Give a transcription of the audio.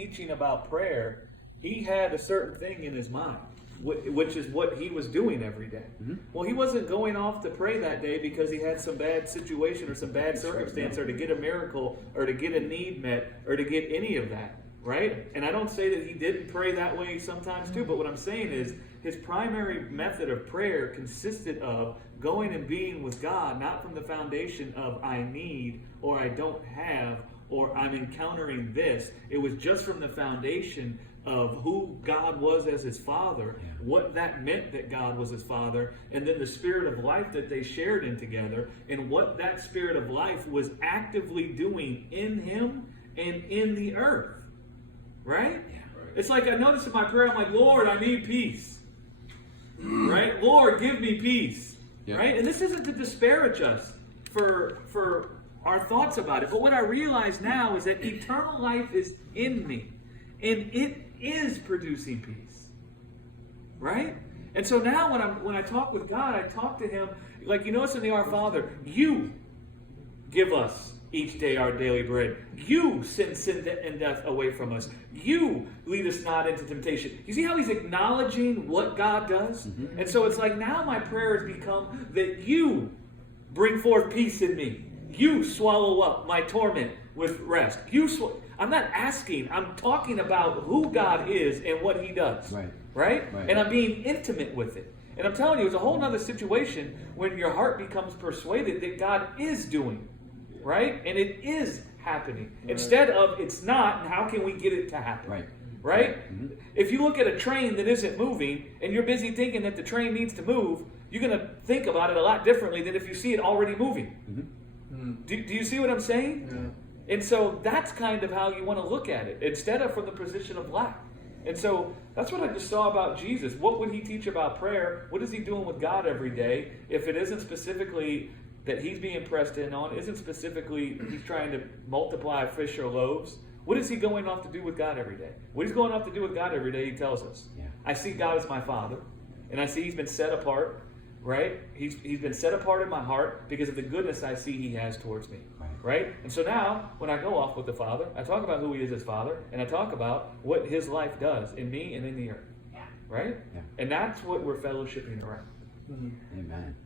teaching about prayer, he had a certain thing in his mind, which is what he was doing every day. Mm-hmm. Well, he wasn't going off to pray that day because he had some bad situation or some bad circumstance or to get a miracle or to get a need met or to get any of that, right? And I don't say that he didn't pray that way sometimes too, but what I'm saying is his primary method of prayer consisted of going and being with God, not from the foundation of I need or I don't have or I'm encountering this. It was just from the foundation of who God was as his father, what that meant that God was his father, and then the spirit of life that they shared in together, and what that spirit of life was actively doing in him and in the earth. Right? It's like I notice in my prayer, I'm like, Lord, I need peace. Right? Lord, give me peace. Right? And this isn't to disparage us for our thoughts about it. But what I realize now is that eternal life is in me. And it is producing peace. Right? And so now when I talk with God, I talk to him, like you notice in the Our Father, you give us each day our daily bread. You send sin and death away from us. You lead us not into temptation. You see how he's acknowledging what God does? Mm-hmm. And so it's like now my prayer has become that you bring forth peace in me. You swallow up my torment with rest. I'm not asking. I'm talking about who God is and what he does. Right? And I'm being intimate with it. And I'm telling you, it's a whole other situation when your heart becomes persuaded that God is doing. Right? And it is happening. Instead of it's not, and how can we get it to happen? Right? Mm-hmm. If you look at a train that isn't moving and you're busy thinking that the train needs to move, you're going to think about it a lot differently than if you see it already moving. Mm-hmm. Do you see what I'm saying? Yeah. And so that's kind of how you want to look at it, instead of from the position of lack. And so that's what I just saw about Jesus. What would he teach about prayer? What is he doing with God every day? If it isn't specifically that he's being pressed in on, isn't specifically he's trying to multiply fish or loaves. What is he going off to do with God every day? What he's going off to do with God every day, he tells us. Yeah. I see God as my Father, and I see he's been set apart, right? He's been set apart in my heart because of the goodness I see he has towards me, right? And so now, when I go off with the Father, I talk about who he is as Father, and I talk about what his life does in me and in the earth, right? Yeah. And that's what we're fellowshipping around. Mm-hmm. Amen.